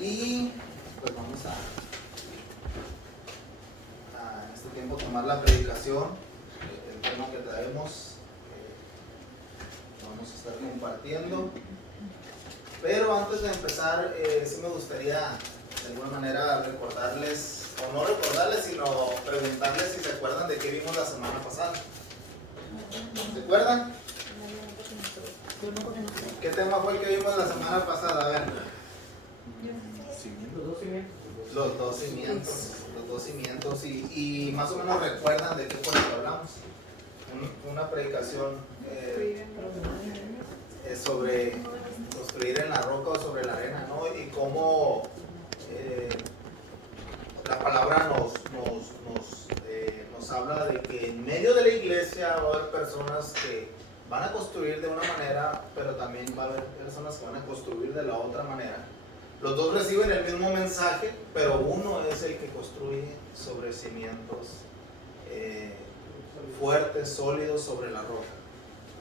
Y pues vamos en este tiempo tomar la predicación, el tema que traemos, vamos a estar compartiendo. Pero antes de empezar, sí me gustaría de alguna manera recordarles, o no recordarles, sino preguntarles si se acuerdan de qué vimos la semana pasada. ¿Se acuerdan? ¿Qué tema fue el que vimos la semana pasada? A ver. Los dos cimientos. Y más o menos recuerdan de qué fue lo que hablamos. Una predicación sobre construir en la roca o sobre la arena, ¿no? Y cómo la palabra nos habla de que en medio de la iglesia va a haber personas que van a construir de una manera, pero también va a haber personas que van a construir de la otra manera. Los dos reciben el mismo mensaje, pero uno es el que construye sobre cimientos fuertes, sólidos, sobre la roca.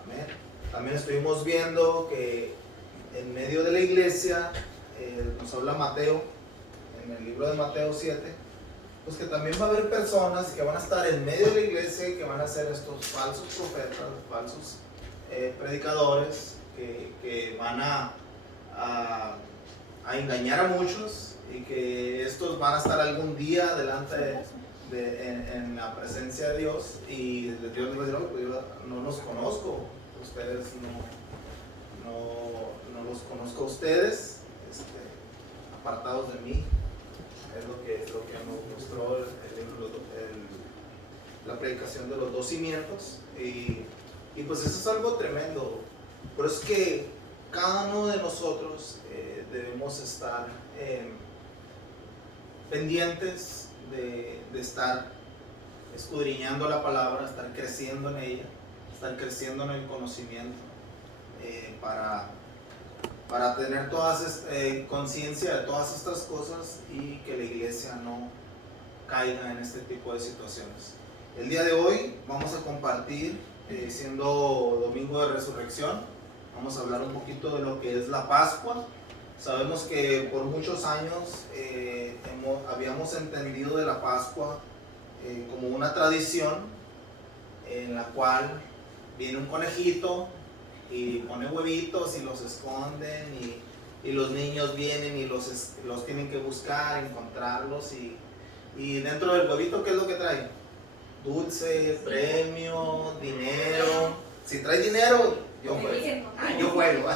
Amén. También estuvimos viendo que en medio de la iglesia, nos habla Mateo, en el libro de Mateo 7, pues que también va a haber personas que van a estar en medio de la iglesia y que van a ser estos falsos profetas, falsos predicadores, que van a engañar a muchos, y que estos van a estar algún día delante en la presencia de Dios, y Dios les va a decir: "Oh, pues yo no los conozco, ustedes no los conozco a ustedes, apartados de mí". Es lo que nos mostró la predicación de los dos cimientos, y pues eso es algo tremendo. Por eso es que cada uno de nosotros debemos estar pendientes de estar escudriñando la palabra, estar creciendo en ella, estar creciendo en el conocimiento, para tener conciencia de todas estas cosas, y que la iglesia no caiga en este tipo de situaciones. El día de hoy vamos a compartir, siendo domingo de resurrección, vamos a hablar un poquito de lo que es la Pascua. Sabemos que por muchos años habíamos entendido de la Pascua como una tradición en la cual viene un conejito y pone huevitos y los esconden, y los niños vienen y los tienen que buscar, encontrarlos, y dentro del huevito, ¿qué es lo que trae? Dulce, premio, dinero. Si trae dinero, yo juego.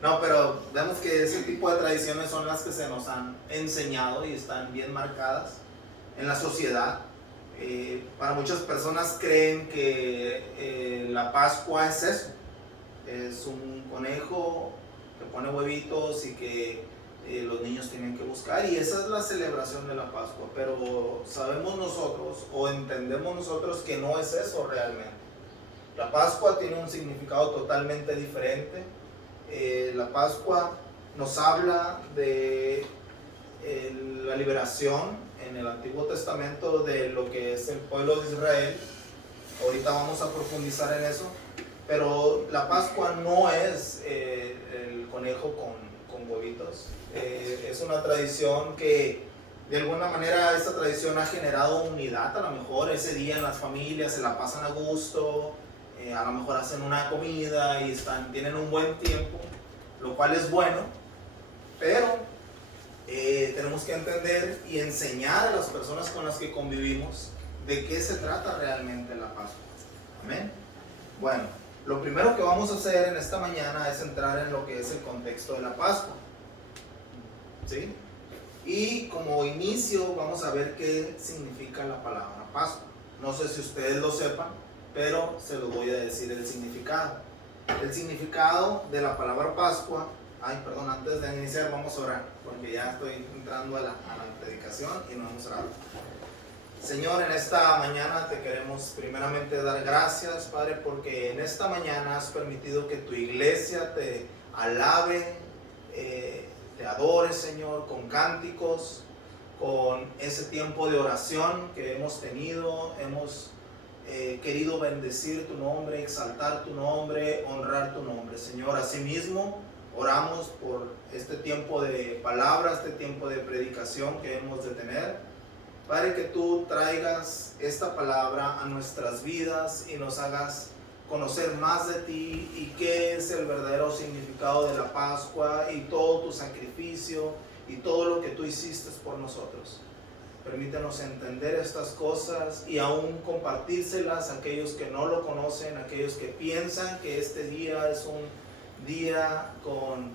No, pero vemos que ese tipo de tradiciones son las que se nos han enseñado y están bien marcadas en la sociedad. Para muchas personas creen que la Pascua es eso, es un conejo que pone huevitos y que los niños tienen que buscar, y esa es la celebración de la Pascua. Pero sabemos nosotros, o entendemos nosotros, que no es eso realmente. La Pascua tiene un significado totalmente diferente. La Pascua nos habla de la liberación en el Antiguo Testamento de lo que es el pueblo de Israel. Ahorita vamos a profundizar en eso, pero la Pascua no es el conejo con huevitos. Es una tradición que de alguna manera, esta tradición ha generado unidad. A lo mejor ese día en las familias se la pasan a gusto, a lo mejor hacen una comida y tienen un buen tiempo, lo cual es bueno, pero tenemos que entender y enseñar a las personas con las que convivimos de qué se trata realmente la Pascua. Amén. Bueno, lo primero que vamos a hacer en esta mañana es entrar en lo que es el contexto de la Pascua, ¿sí? Y como inicio vamos a ver qué significa la palabra Pascua. No sé si ustedes lo sepan, pero se los voy a decir el significado. El significado de la palabra Pascua. Antes de iniciar vamos a orar, porque ya estoy entrando a la predicación y no hemos orado. Señor, en esta mañana te queremos primeramente dar gracias, Padre, porque en esta mañana has permitido que tu iglesia te alabe, te adore, Señor, con cánticos, con ese tiempo de oración que hemos tenido. Hemos querido bendecir tu nombre, exaltar tu nombre, honrar tu nombre, Señor. Asimismo, Oramos por este tiempo de palabra, este tiempo de predicación que hemos de tener. Padre, que tú traigas esta palabra a nuestras vidas y nos hagas conocer más de ti y qué es el verdadero significado de la Pascua y todo tu sacrificio y todo lo que tú hiciste por nosotros. Permítanos entender estas cosas y aún compartírselas a aquellos que no lo conocen, a aquellos que piensan que este día es un día con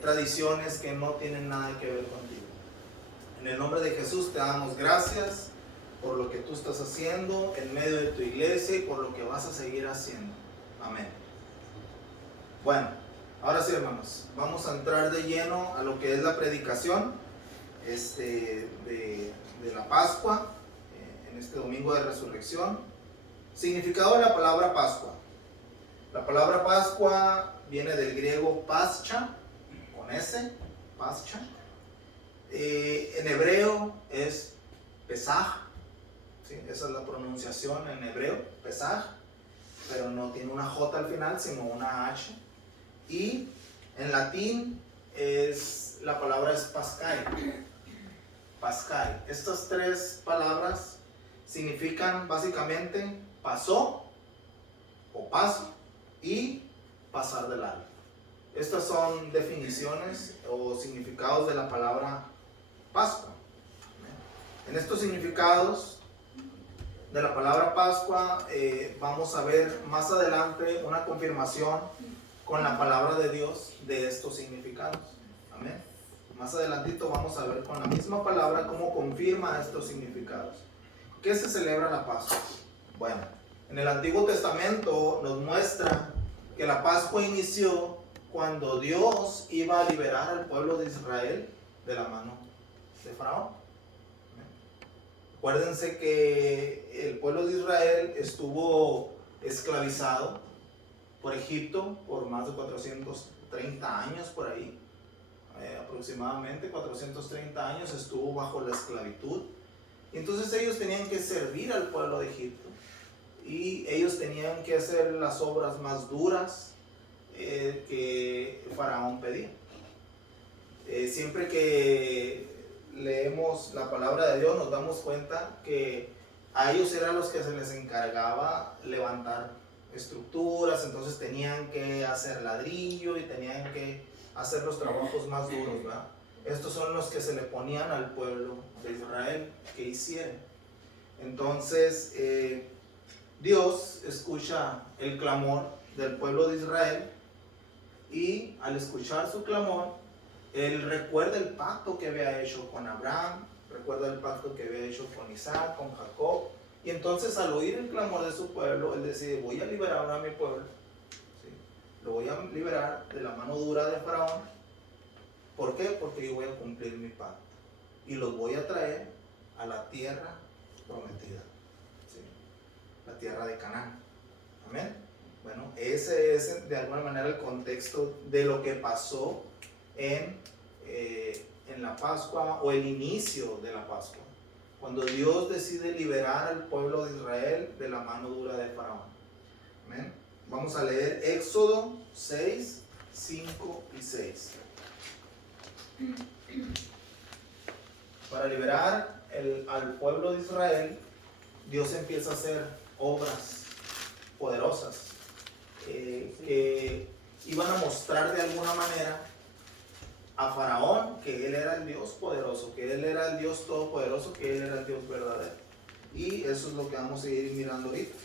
tradiciones que no tienen nada que ver contigo. En el nombre de Jesús te damos gracias por lo que tú estás haciendo en medio de tu iglesia y por lo que vas a seguir haciendo. Amén. Bueno, ahora sí, hermanos, vamos a entrar de lleno a lo que es la predicación de la Pascua, en este domingo de resurrección. Significado de la palabra Pascua. La palabra Pascua viene del griego pascha, con S, pascha. En hebreo es Pesaj, ¿sí? Esa es la pronunciación en hebreo, Pesaj, pero no tiene una J al final, sino una H. Y en latín la palabra es Pascai. Pascai. Estas tres palabras significan básicamente pasó o paso y pasar de largo. Estas son definiciones o significados de la palabra Pascua. En estos significados de la palabra Pascua vamos a ver más adelante una confirmación con la palabra de Dios de estos significados. Amén. Más adelantito vamos a ver con la misma palabra cómo confirma estos significados. ¿Qué se celebra la Pascua? Bueno, en el Antiguo Testamento nos muestra que la Pascua inició cuando Dios iba a liberar al pueblo de Israel de la mano de Faraón. Acuérdense que el pueblo de Israel estuvo esclavizado por Egipto por más de 430 años por ahí. Aproximadamente 430 años estuvo bajo la esclavitud. Y entonces ellos tenían que servir al pueblo de Egipto. Y ellos tenían que hacer las obras más duras que Faraón pedía. Siempre que leemos la palabra de Dios nos damos cuenta que a ellos eran los que se les encargaba levantar estructuras, entonces tenían que hacer ladrillo y tenían que hacer los trabajos más duros, ¿verdad? Estos son los que se le ponían al pueblo de Israel que hicieran. Entonces Dios escucha el clamor del pueblo de Israel y al escuchar su clamor Él recuerda el pacto que había hecho con Abraham, recuerda el pacto que había hecho con Isaac, con Jacob. Y entonces al oír el clamor de su pueblo, Él decide, voy a liberar a mi pueblo. ¿Sí? Lo voy a liberar de la mano dura de Faraón. ¿Por qué? Porque yo voy a cumplir mi pacto. Y los voy a traer a la tierra prometida. ¿Sí? La tierra de Canaán. Amén. Bueno, ese es de alguna manera el contexto de lo que pasó en la Pascua o el inicio de la Pascua, cuando Dios decide liberar al pueblo de Israel de la mano dura de Faraón. Amén. Vamos a leer Éxodo 6, 5 y 6. Para liberar al pueblo de Israel, Dios empieza a hacer obras poderosas que iban a mostrar de alguna manera a Faraón que él era el Dios poderoso, que él era el Dios todopoderoso, que él era el Dios verdadero. Y eso es lo que vamos a ir mirando ahorita.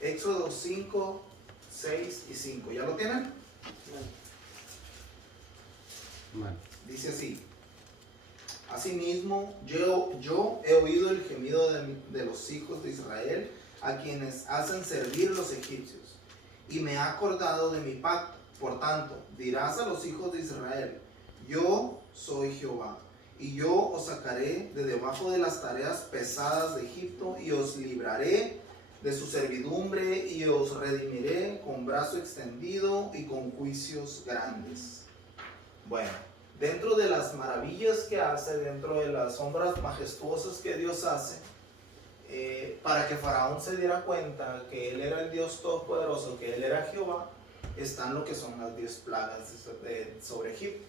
Éxodo 5, 6 y 5. ¿Ya lo tienen? Bueno. Dice así: Asimismo, yo he oído el gemido de los hijos de Israel, a quienes hacen servir los egipcios, y me he acordado de mi pacto. Por tanto, dirás a los hijos de Israel: yo soy Jehová, y yo os sacaré de debajo de las tareas pesadas de Egipto, y os libraré de su servidumbre, y os redimiré con brazo extendido y con juicios grandes. Bueno, dentro de las maravillas que hace, dentro de las obras majestuosas que Dios hace, para que Faraón se diera cuenta que él era el Dios todopoderoso, que él era Jehová, están lo que son las 10 plagas sobre Egipto.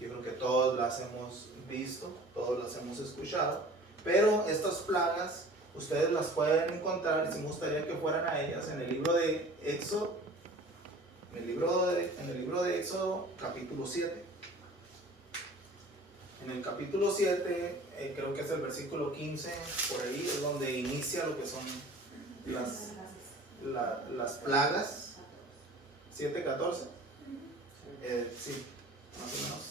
Yo creo que todos las hemos visto, todos las hemos escuchado, pero estas plagas ustedes las pueden encontrar, y sí me gustaría que fueran a ellas en el libro de Éxodo, en el libro de Éxodo capítulo 7. En el capítulo 7, creo que es el versículo 15, por ahí es donde inicia lo que son las plagas. 7:14. Sí, más o menos.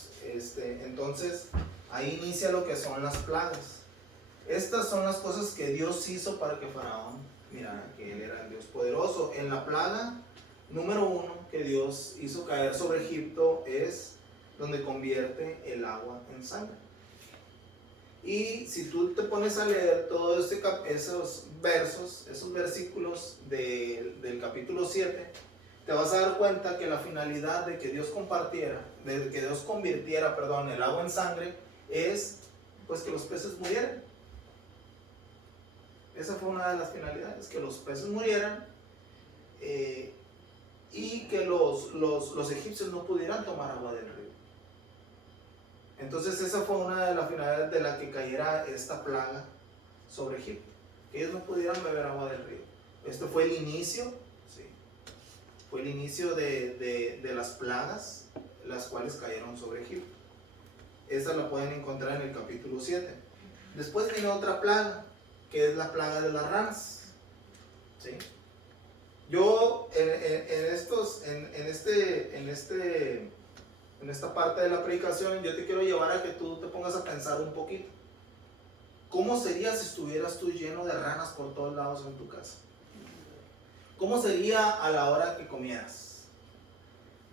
Entonces, ahí inicia lo que son las plagas. Estas son las cosas que Dios hizo para que Faraón mirara que él era el Dios poderoso. En la plaga número 1 que Dios hizo caer sobre Egipto es donde convierte el agua en sangre. Y si tú te pones a leer todos esos versos, esos versículos del capítulo 7, te vas a dar cuenta que la finalidad de que Dios convirtiera el agua en sangre es pues que los peces murieran. Esa fue una de las finalidades, que los peces murieran y que los egipcios no pudieran tomar agua del río. Entonces esa fue una de las finalidades de la que cayera esta plaga sobre Egipto, que ellos no pudieran beber agua del río. Este fue el inicio, ¿sí? Fue el inicio de las plagas, las cuales cayeron sobre Egipto. Esa la pueden encontrar en el capítulo 7. Después viene otra plaga, que es la plaga de las ranas, ¿sí? Yo en esta parte de la predicación, yo te quiero llevar a que tú te pongas a pensar un poquito. ¿Cómo sería si estuvieras tú lleno de ranas por todos lados en tu casa? ¿Cómo sería a la hora que comieras?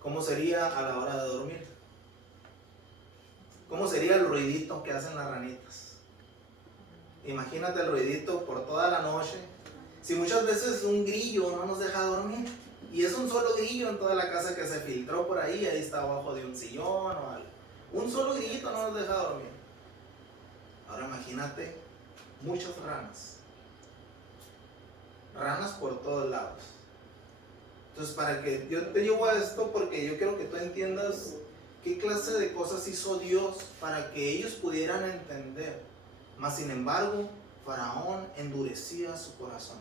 ¿Cómo sería a la hora de dormir? ¿Cómo sería el ruidito que hacen las ranitas? Imagínate el ruidito por toda la noche. Si muchas veces un grillo no nos deja dormir, y es un solo grillo en toda la casa que se filtró por ahí está abajo de un sillón o algo. Un solo grillito no nos deja dormir. Ahora imagínate muchas ranas. Ranas por todos lados. Entonces, para que yo te llevo a esto, porque yo quiero que tú entiendas qué clase de cosas hizo Dios para que ellos pudieran entender. Mas sin embargo, Faraón endurecía su corazón.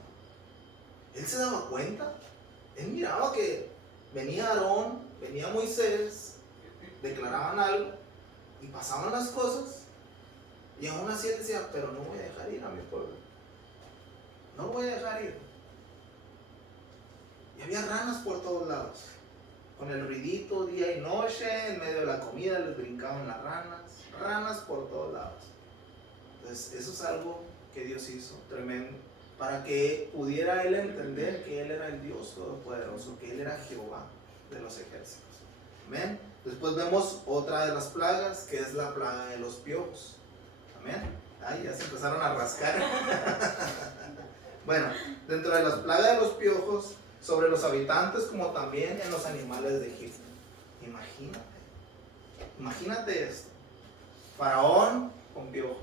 Él se daba cuenta. Él miraba que venía Aarón, venía Moisés, declaraban algo y pasaban las cosas, y aún así él decía, pero no voy a dejar ir a mi pueblo, no voy a dejar ir. Y había ranas por todos lados, con el ruidito día y noche, en medio de la comida les brincaban las ranas por todos lados. Entonces eso es algo que Dios hizo tremendo, para que pudiera él entender que él era el Dios Todopoderoso, que él era Jehová de los ejércitos. Amén. Después vemos otra de las plagas, que es la plaga de los piojos. Amén. Ay, ya se empezaron a rascar. Bueno, dentro de las plagas de los piojos, sobre los habitantes como también en los animales de Egipto. Imagínate esto. Faraón con piojos.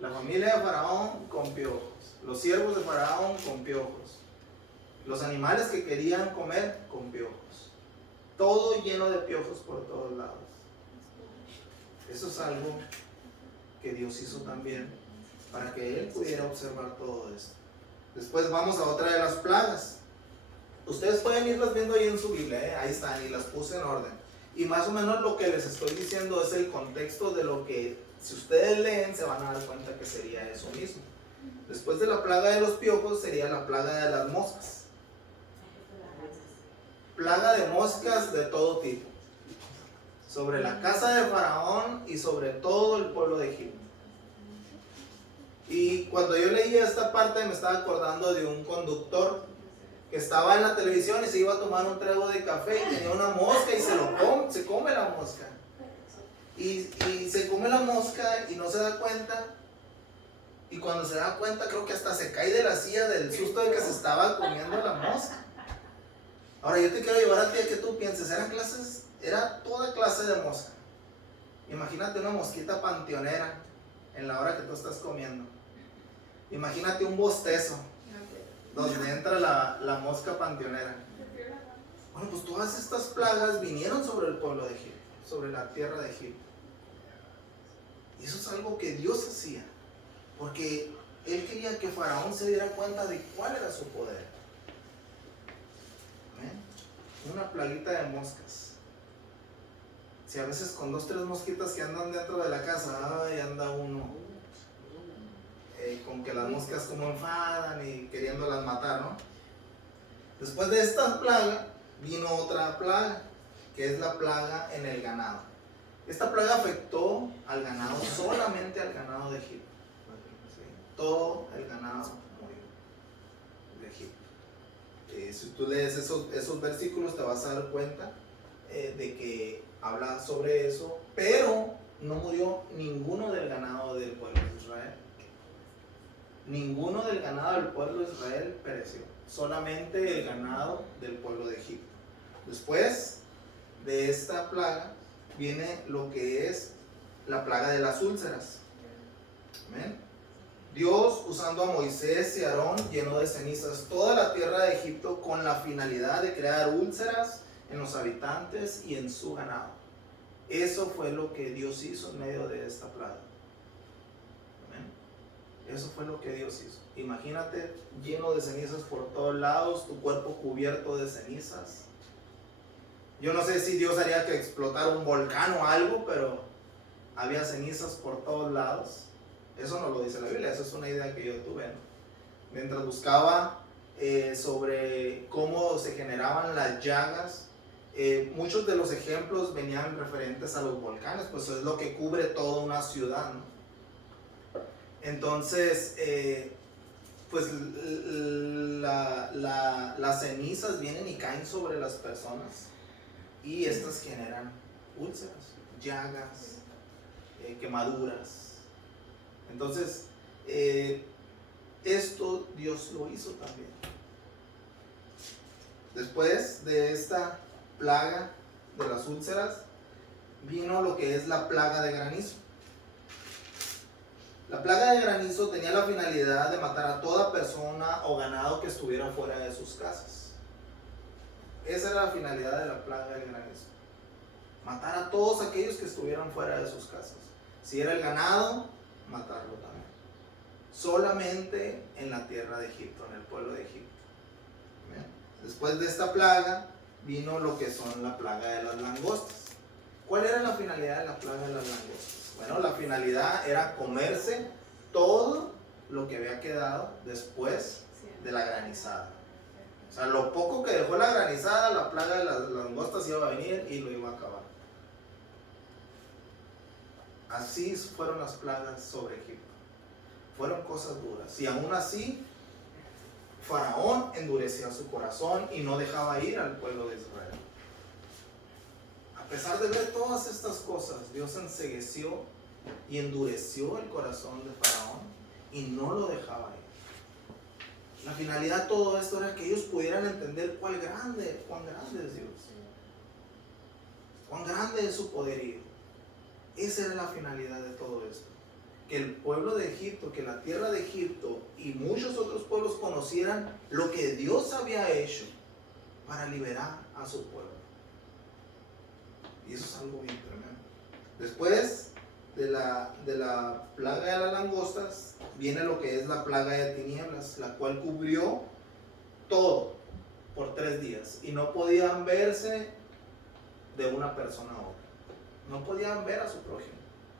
La familia de Faraón con piojos. Los siervos de Faraón con piojos. Los animales que querían comer con piojos. Todo lleno de piojos por todos lados. Eso es algo que Dios hizo también para que él pudiera observar todo esto. Después vamos a otra de las plagas. Ustedes pueden irlas viendo ahí en su Biblia, ahí están, y las puse en orden. Y más o menos lo que les estoy diciendo es el contexto de lo que, si ustedes leen, se van a dar cuenta que sería eso mismo. Después de la plaga de los piojos sería la plaga de las moscas. Plaga de moscas de todo tipo. Sobre la casa de Faraón y sobre todo el pueblo de Egipto. Y cuando yo leía esta parte me estaba acordando de un conductor que estaba en la televisión y se iba a tomar un trago de café y tenía una mosca y se come la mosca. Y se come la mosca y no se da cuenta. Y cuando se da cuenta creo que hasta se cae de la silla del susto de que se estaba comiendo la mosca. Ahora yo te quiero llevar a ti a que tú pienses, era toda clase de mosca. Imagínate una mosquita panteonera en la hora que tú estás comiendo. Imagínate un bostezo donde entra la mosca panteonera. Bueno, pues todas estas plagas vinieron sobre el pueblo de Egipto, sobre la tierra de Egipto. Y eso es algo que Dios hacía, porque Él quería que Faraón se diera cuenta de cuál era su poder. ¿Amén? Una plaguita de moscas. Si a veces con 2 o 3 mosquitas que andan dentro de la casa, ay, anda uno con que las moscas como enfadan y queriéndolas matar, ¿no? Después de esta plaga vino otra plaga, que es la plaga en el ganado. Esta plaga afectó al ganado, solamente al ganado de Egipto. ¿Sí? Todo el ganado murió de Egipto. Si tú lees esos versículos te vas a dar cuenta de que habla sobre eso, pero no murió ninguno del ganado del pueblo de Israel. Ninguno del ganado del pueblo de Israel pereció, solamente el ganado del pueblo de Egipto. Después de esta plaga viene lo que es la plaga de las úlceras. Amén. Dios, usando a Moisés y Aarón, llenó de cenizas toda la tierra de Egipto con la finalidad de crear úlceras en los habitantes y en su ganado. Eso fue lo que Dios hizo en medio de esta plaga. Amén. Eso fue lo que Dios hizo. Imagínate lleno de cenizas por todos lados, tu cuerpo cubierto de cenizas. Yo no sé si Dios haría que explotara un volcán o algo, pero había cenizas por todos lados. Eso no lo dice la Biblia, eso es una idea que yo tuve, ¿no? Mientras buscaba sobre cómo se generaban las llagas, muchos de los ejemplos venían referentes a los volcanes, pues es lo que cubre toda una ciudad, ¿no? Entonces, pues las cenizas vienen y caen sobre las personas y estas generan úlceras, llagas, quemaduras. Entonces, esto Dios lo hizo también. Después de esta plaga de las úlceras, vino lo que es la plaga de granizo. La plaga de granizo tenía la finalidad de matar a toda persona o ganado que estuviera fuera de sus casas. Esa era la finalidad de la plaga del granizo. Matar a todos aquellos que estuvieran fuera de sus casas. Si era el ganado, matarlo también. Solamente en la tierra de Egipto, en el pueblo de Egipto. ¿Bien? Después de esta plaga vino lo que son la plaga de las langostas. ¿Cuál era la finalidad de la plaga de las langostas? Bueno, la finalidad era comerse todo lo que había quedado después de la granizada. O sea, lo poco que dejó la granizada, la plaga de las langostas iba a venir y lo iba a acabar. Así fueron las plagas sobre Egipto. Fueron cosas duras. Y aún así, Faraón endurecía su corazón y no dejaba ir al pueblo de Israel. A pesar de ver todas estas cosas, Dios encegueció y endureció el corazón de Faraón y no lo dejaba ir. La finalidad de todo esto era que ellos pudieran entender cuán grande es Dios. Cuán grande es su poderío. Esa era la finalidad de todo esto. Que el pueblo de Egipto, que la tierra de Egipto y muchos otros pueblos conocieran lo que Dios había hecho para liberar a su pueblo. Y eso es algo bien tremendo. Después de la plaga de las langostas, viene lo que es la plaga de tinieblas, la cual cubrió todo por 3 días. Y no podían verse de una persona a otra. No podían ver a su prójimo,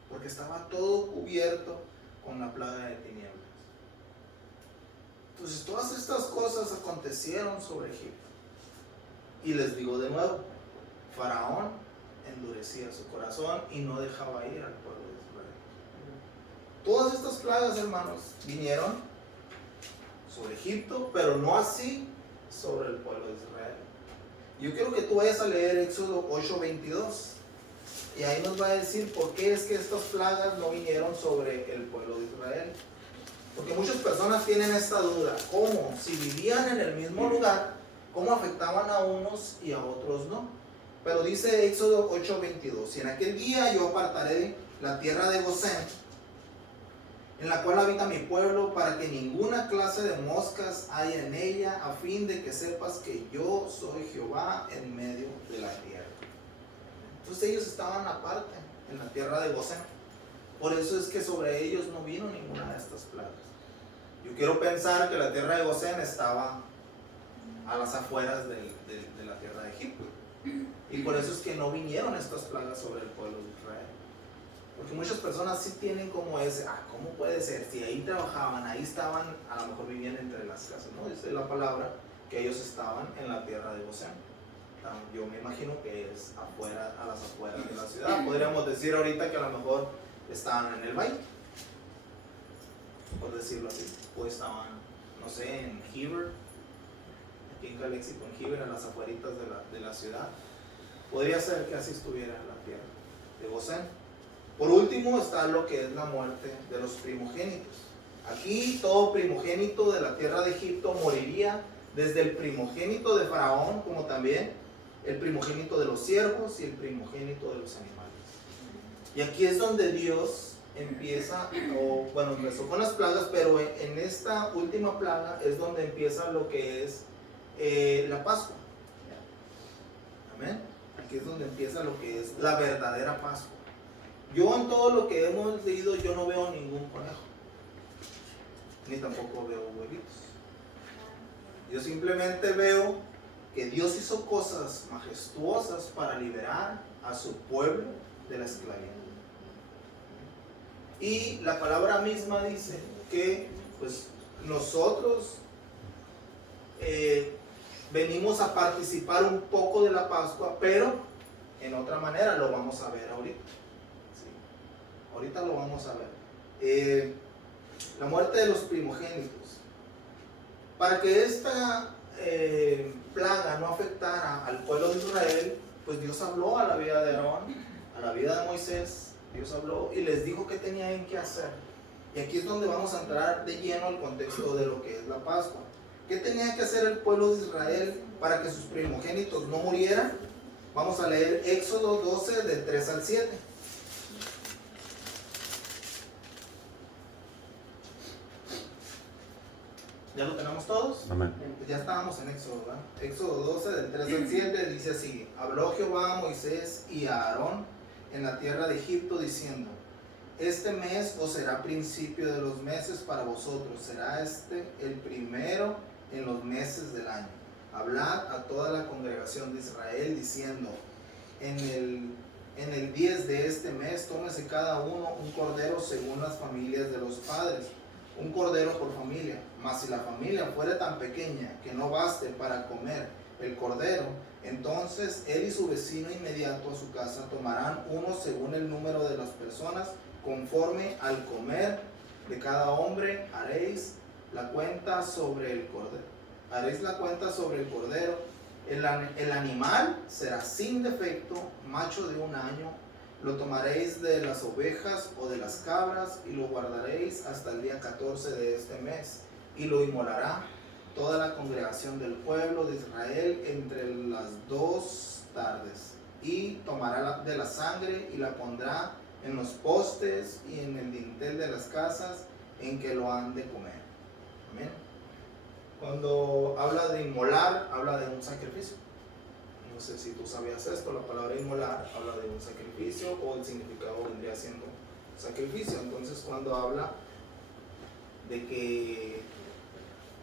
porque estaba todo cubierto con la plaga de tinieblas. Entonces todas estas cosas acontecieron sobre Egipto. Y les digo de nuevo, Faraón endurecía su corazón y no dejaba ir al pueblo de Israel. Todas estas plagas, hermanos, vinieron sobre Egipto, pero no así sobre el pueblo de Israel. Yo quiero que tú vayas a leer Éxodo 8:22. Y ahí nos va a decir por qué es que estas plagas no vinieron sobre el pueblo de Israel. Porque muchas personas tienen esta duda. ¿Cómo? Si vivían en el mismo lugar, ¿cómo afectaban a unos y a otros no? Pero dice Éxodo 8:22. Y en aquel día yo apartaré la tierra de Gosén en la cual habita mi pueblo, para que ninguna clase de moscas haya en ella, a fin de que sepas que yo soy Jehová en medio de la tierra. Entonces ellos estaban aparte, en la tierra de Gosén. Por eso es que sobre ellos no vino ninguna de estas plagas. Yo quiero pensar que la tierra de Gosén estaba a las afueras de la tierra de Egipto. Y por eso es que no vinieron estas plagas sobre el pueblo de Israel. Porque muchas personas sí tienen como ese, ¿cómo puede ser? Si ahí trabajaban, ahí estaban, a lo mejor vivían entre las casas, ¿no? Dice la palabra que ellos estaban en la tierra de Gosén. Yo me imagino que es afuera, a las afueras de la ciudad. Podríamos decir ahorita que a lo mejor estaban en el valle, por decirlo así. O estaban, no sé, en Heber, aquí en Calexico, en Heber, a las afueritas de la ciudad. Podría ser que así estuviera en la tierra de Gosén. Por último está lo que es la muerte de los primogénitos. Aquí todo primogénito de la tierra de Egipto moriría, desde el primogénito de Faraón, como también el primogénito de los siervos y el primogénito de los animales. Y aquí es donde Dios empieza, empezó con las plagas, pero en esta última plaga es donde empieza lo que es la Pascua. Amén. Aquí es donde empieza lo que es la verdadera Pascua. Yo en todo lo que hemos leído, yo no veo ningún conejo, ni tampoco veo huevitos. Yo simplemente veo que Dios hizo cosas majestuosas para liberar a su pueblo de la esclavitud. Y la palabra misma dice que pues nosotros venimos a participar un poco de la Pascua, pero en otra manera, lo vamos a ver ahorita. Ahorita lo vamos a ver. La muerte de los primogénitos. Para que esta plaga no afectara al pueblo de Israel, pues Dios habló a la vida de Aarón, a la vida de Moisés. Dios habló y les dijo qué tenían que hacer. Y aquí es donde vamos a entrar de lleno al contexto de lo que es la Pascua. ¿Qué tenía que hacer el pueblo de Israel para que sus primogénitos no murieran? Vamos a leer Éxodo 12 del 3 al 7. ¿Ya lo tenemos todos? Amén. Ya estábamos en Éxodo, ¿verdad? Éxodo 12 del 3 al 7 dice así: habló Jehová a Moisés y a Aarón en la tierra de Egipto diciendo: este mes os será principio de los meses para vosotros, será este el primero en los meses del año. Hablad a toda la congregación de Israel diciendo: en el 10 de este mes tómese cada uno un cordero según las familias de los padres, un cordero por familia. Mas si la familia fuere tan pequeña que no baste para comer el cordero, entonces él y su vecino inmediato a su casa tomarán uno según el número de las personas, conforme al comer de cada hombre. Haréis la cuenta sobre el cordero. El animal será sin defecto, macho de un año. Lo tomaréis de las ovejas o de las cabras y lo guardaréis hasta el día 14 de este mes. Y lo inmolará toda la congregación del pueblo de Israel entre las 2 tardes. Y tomará de la sangre y la pondrá en los postes y en el dintel de las casas en que lo han de comer. Amén. Cuando habla de inmolar, habla de un sacrificio. No sé si tú sabías esto, la palabra inmolar habla de un sacrificio, o el significado vendría siendo sacrificio. Entonces cuando habla de que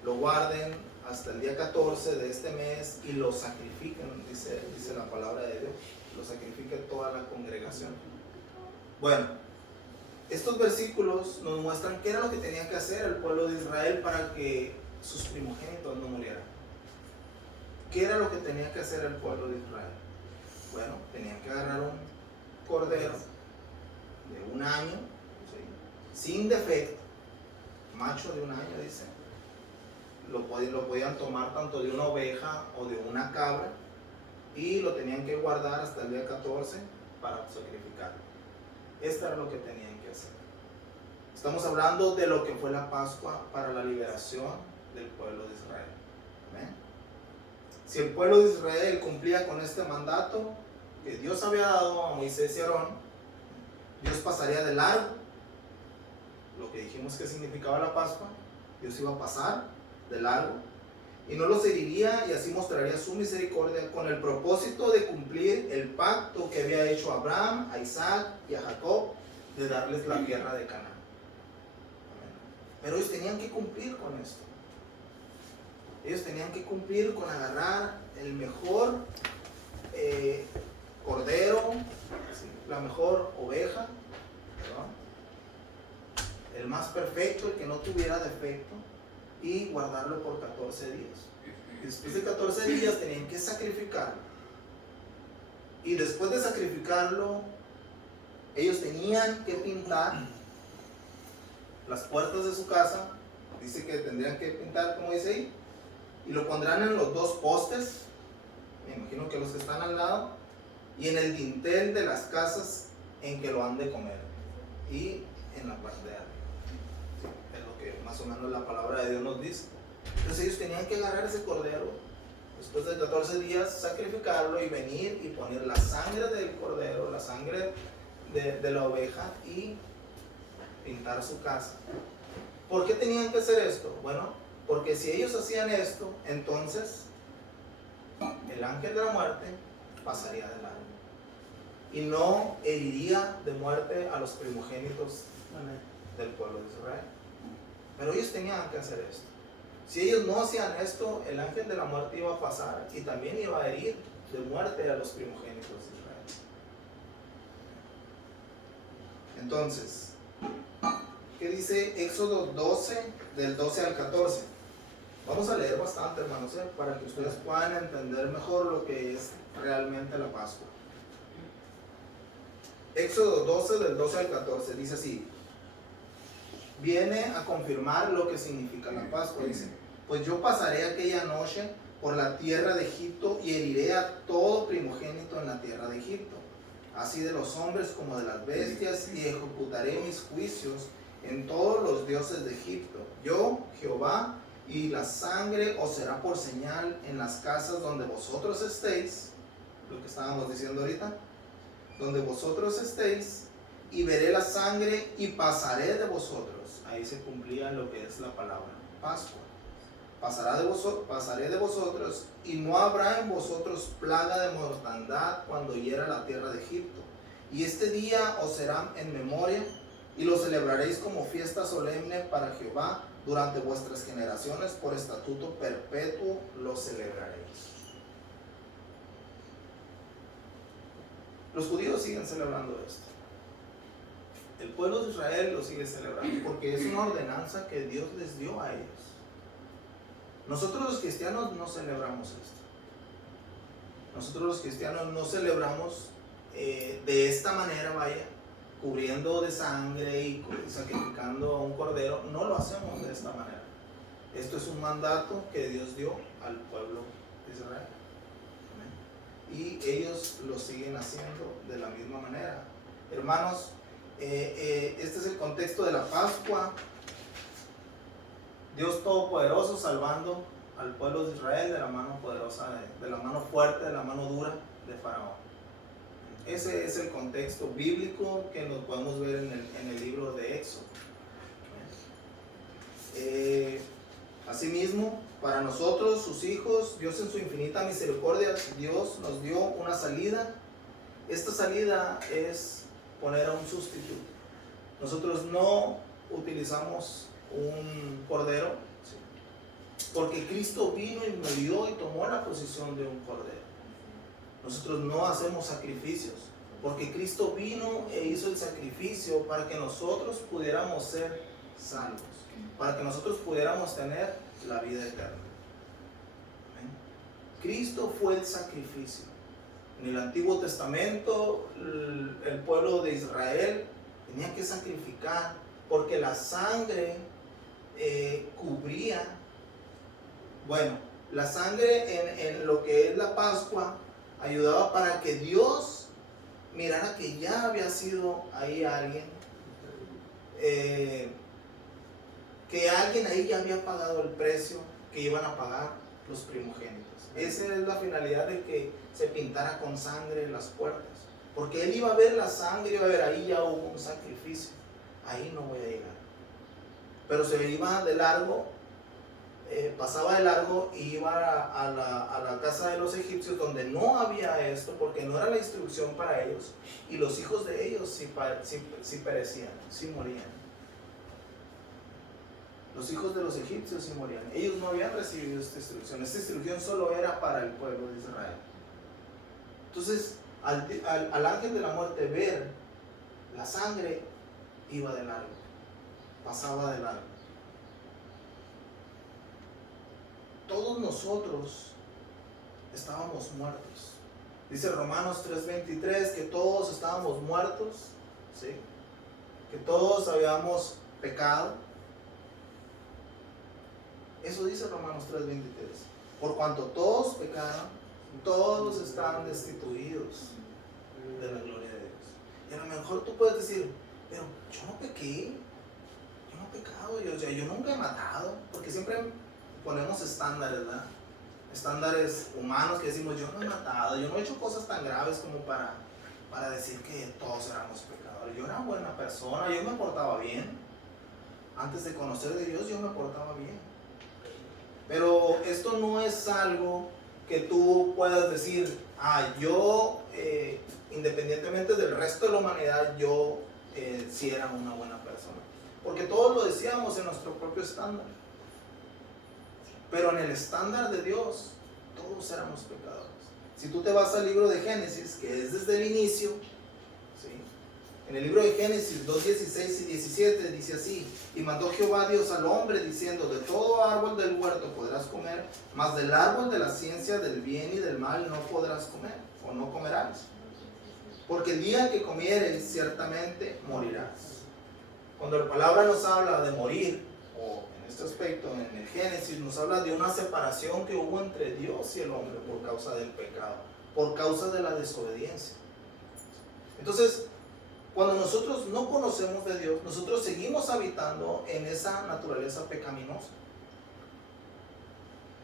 lo guarden hasta el día 14 de este mes y lo sacrifiquen, dice la palabra de Dios, lo sacrifique toda la congregación. Bueno, estos versículos nos muestran qué era lo que tenía que hacer el pueblo de Israel para que sus primogénitos no murieran. ¿Qué era lo que tenía que hacer el pueblo de Israel? Bueno, tenían que agarrar un cordero de un año, ¿sí?, sin defecto, macho de un año, dice. Lo podían tomar tanto de una oveja o de una cabra, y lo tenían que guardar hasta el día 14 para sacrificarlo. Esto era lo que tenían que hacer. Estamos hablando de lo que fue la Pascua para la liberación del pueblo de Israel. ¿Amén? Si el pueblo de Israel cumplía con este mandato que Dios había dado a Moisés y Aarón, Dios pasaría de largo lo que dijimos que significaba la Pascua. Dios iba a pasar de largo y no los heriría, y así mostraría su misericordia con el propósito de cumplir el pacto que había hecho a Abraham, a Isaac y a Jacob, de darles la tierra de Canaán. Pero ellos tenían que cumplir con esto. Ellos tenían que cumplir con agarrar el mejor cordero, ¿sí?, la mejor oveja, ¿verdad?, el más perfecto, el que no tuviera defecto, y guardarlo por 14 días. Y después de 14 días tenían que sacrificarlo. Y después de sacrificarlo, ellos tenían que pintar las puertas de su casa. Dice que tendrían que pintar, como dice ahí, y lo pondrán en los dos postes, me imagino que los que están al lado, y en el dintel de las casas en que lo han de comer, y en la parte de arriba. Sí, es lo que más o menos la palabra de Dios nos dice. Entonces ellos tenían que agarrar ese cordero, después de 14 días sacrificarlo y venir y poner la sangre del cordero, la sangre de la oveja, y pintar su casa. ¿Por qué tenían que hacer esto? Bueno, porque si ellos hacían esto, entonces el ángel de la muerte pasaría de largo y no heriría de muerte a los primogénitos del pueblo de Israel. Pero ellos tenían que hacer esto. Si ellos no hacían esto, el ángel de la muerte iba a pasar y también iba a herir de muerte a los primogénitos de Israel. Entonces, ¿qué dice Éxodo 12, del 12 al 14? Vamos a leer bastante, hermanos, para que ustedes puedan entender mejor lo que es realmente la Pascua. Éxodo 12, del 12 al 14, dice así. Viene a confirmar lo que significa la Pascua. Dice: pues yo pasaré aquella noche por la tierra de Egipto y heriré a todo primogénito en la tierra de Egipto, así de los hombres como de las bestias, y ejecutaré mis juicios en todos los dioses de Egipto. Yo, Jehová, y la sangre os será por señal en las casas donde vosotros estéis, lo que estábamos diciendo ahorita, donde vosotros estéis, y veré la sangre y pasaré de vosotros. Ahí se cumplía lo que es la palabra Pascua. Pasaré de vosotros, y no habrá en vosotros plaga de mortandad cuando hiera la tierra de Egipto. Y este día os será en memoria, y lo celebraréis como fiesta solemne para Jehová durante vuestras generaciones, por estatuto perpetuo lo celebraréis. Los judíos siguen celebrando esto. El pueblo de Israel lo sigue celebrando porque es una ordenanza que Dios les dio a ellos. Nosotros los cristianos no celebramos esto. Nosotros los cristianos no celebramos de esta manera, vaya, cubriendo de sangre y sacrificando a un cordero. No lo hacemos de esta manera. Esto es un mandato que Dios dio al pueblo de Israel. Y ellos lo siguen haciendo de la misma manera. Hermanos, este es el contexto de la Pascua. Dios Todopoderoso salvando al pueblo de Israel de la mano poderosa, de la mano fuerte, de la mano dura de Faraón. Ese es el contexto bíblico que nos podemos ver en el libro de Éxodo. Asimismo, para nosotros, sus hijos, Dios en su infinita misericordia, Dios nos dio una salida. Esta salida es poner a un sustituto. Nosotros no utilizamos un cordero, ¿sí?, porque Cristo vino y murió y tomó la posición de un cordero. Nosotros no hacemos sacrificios, porque Cristo vino e hizo el sacrificio para que nosotros pudiéramos ser salvos, para que nosotros pudiéramos tener la vida eterna. ¿Ven? Cristo fue el sacrificio. En el Antiguo Testamento, el pueblo de Israel tenía que sacrificar, porque la sangre cubría, bueno, la sangre en lo que es la Pascua ayudaba para que Dios mirara que ya había sido ahí alguien, que alguien ahí ya había pagado el precio que iban a pagar los primogénitos. Esa es la finalidad de que se pintara con sangre las puertas, porque él iba a ver la sangre, iba a ver, ahí ya hubo un sacrificio, ahí no voy a llegar. pero se iba de largo, pasaba de largo y iba a la casa de los egipcios, donde no había esto, porque no era la instrucción para ellos, y los hijos de ellos sí perecían, sí morían. Los hijos de los egipcios sí morían. Ellos no habían recibido esta instrucción. Esta instrucción solo era para el pueblo de Israel. Entonces, al ángel de la muerte ver la sangre, iba de largo, pasaba de largo. Todos nosotros estábamos muertos. Dice Romanos 3:23 que todos estábamos muertos, ¿sí? Que todos habíamos pecado. Eso dice Romanos 3:23. Por cuanto todos pecaron, todos están destituidos de la gloria de Dios. Y a lo mejor tú puedes decir, pero yo no pequé, yo no he pecado, yo nunca he matado, porque siempre ponemos estándares, ¿verdad? Estándares humanos que decimos, yo no he matado, yo no he hecho cosas tan graves como para decir que todos éramos pecadores. Yo era buena persona, yo me portaba bien. Antes de conocer de Dios, yo me portaba bien. Pero esto no es algo que tú puedas decir, yo, independientemente del resto de la humanidad, yo sí era una buena persona. Porque todos lo decíamos en nuestro propio estándar. Pero en el estándar de Dios, todos éramos pecadores. Si tú te vas al libro de Génesis, que es desde el inicio, ¿sí? En el libro de Génesis 2:16 y 17 dice así: y mandó Jehová Dios al hombre diciendo, de todo árbol del huerto podrás comer, mas del árbol de la ciencia del bien y del mal no podrás comer, o no comerás, porque el día que comieres ciertamente morirás. Cuando la palabra nos habla de morir, o en este aspecto en el Génesis nos habla de una separación que hubo entre Dios y el hombre por causa del pecado, por causa de la desobediencia. Entonces, cuando nosotros no conocemos de Dios, nosotros seguimos habitando en esa naturaleza pecaminosa.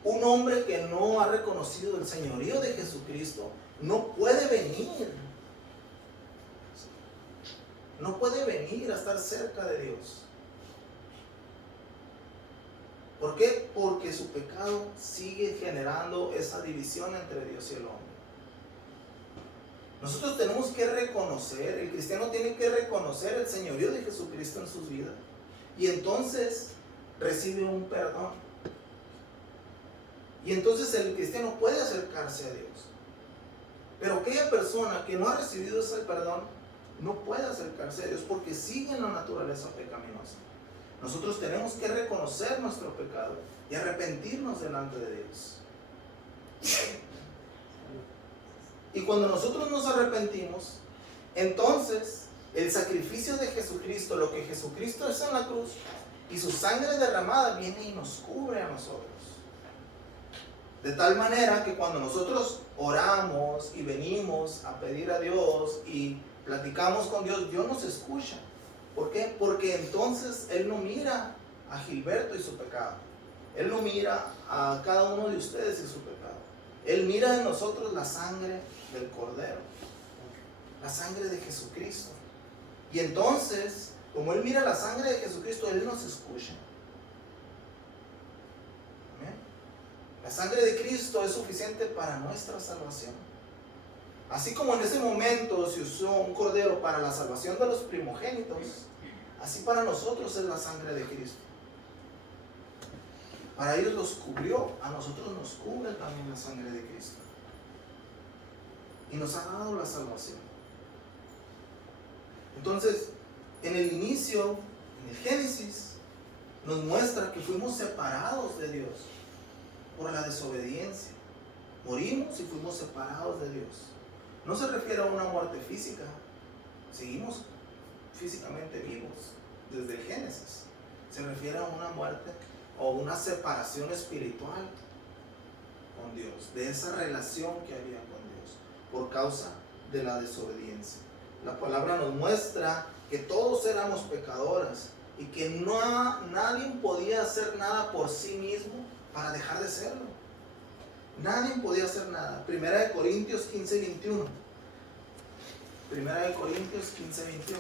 Un hombre que no ha reconocido el señorío de Jesucristo no puede venir. No puede venir a estar cerca de Dios. ¿Por qué? Porque su pecado sigue generando esa división entre Dios y el hombre. Nosotros tenemos que reconocer, el cristiano tiene que reconocer el señorío de Jesucristo en sus vidas. Y entonces recibe un perdón. Y entonces el cristiano puede acercarse a Dios. Pero aquella persona que no ha recibido ese perdón no puede acercarse a Dios porque sigue en la naturaleza pecaminosa. Nosotros tenemos que reconocer nuestro pecado y arrepentirnos delante de Dios. Y cuando nosotros nos arrepentimos, entonces el sacrificio de Jesucristo, lo que Jesucristo hizo en la cruz y su sangre derramada viene y nos cubre a nosotros. De tal manera que cuando nosotros oramos y venimos a pedir a Dios y platicamos con Dios, Dios nos escucha. ¿Por qué? Porque entonces Él no mira a Gilberto y su pecado. Él no mira a cada uno de ustedes y su pecado. Él mira en nosotros la sangre del Cordero, la sangre de Jesucristo. Y entonces, como Él mira la sangre de Jesucristo, Él nos escucha. ¿Amén? La sangre de Cristo es suficiente para nuestra salvación. Así como en ese momento se usó un cordero para la salvación de los primogénitos, así para nosotros es la sangre de Cristo. Para ellos los cubrió, a nosotros nos cubre también la sangre de Cristo. Y nos ha dado la salvación. Entonces, en el inicio, en el Génesis, nos muestra que fuimos separados de Dios por la desobediencia. Morimos y fuimos separados de Dios. No se refiere a una muerte física. Seguimos físicamente vivos desde el Génesis. Se refiere a una muerte o una separación espiritual con Dios, de esa relación que había con Dios por causa de la desobediencia. La palabra nos muestra que todos éramos pecadores y que nadie podía hacer nada por sí mismo para dejar de serlo. Nadie podía hacer nada. Primera de Corintios 15:21. Primera de Corintios 15:21.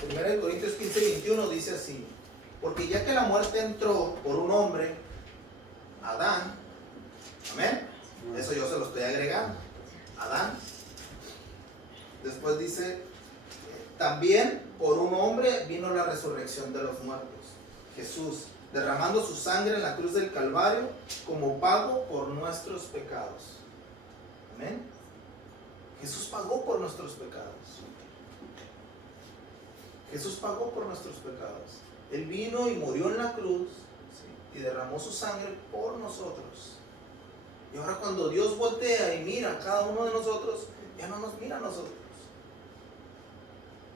Primera de Corintios 15:21 dice así: porque ya que la muerte entró por un hombre, Adán, amén, eso yo se lo estoy agregando, Adán. Después dice, también por un hombre vino la resurrección de los muertos, Jesús, derramando su sangre en la cruz del Calvario como pago por nuestros pecados. Amén. Jesús pagó por nuestros pecados. Jesús pagó por nuestros pecados. Él vino y murió en la cruz, ¿sí?, y derramó su sangre por nosotros. Y ahora cuando Dios voltea y mira a cada uno de nosotros, ya no nos mira a nosotros.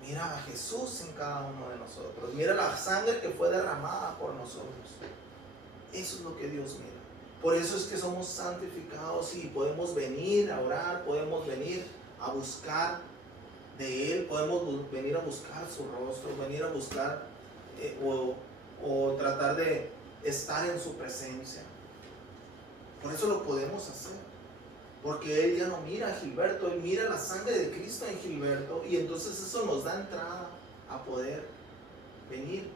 Mira a Jesús en cada uno de nosotros. Mira la sangre que fue derramada por nosotros. Eso es lo que Dios mira. Por eso es que somos santificados y podemos venir a orar, podemos venir a buscar de Él, podemos venir a buscar su rostro, venir a buscar o tratar de estar en su presencia. Por eso lo podemos hacer. Porque Él ya no mira a Gilberto, Él mira la sangre de Cristo en Gilberto, y entonces eso nos da entrada a poder venir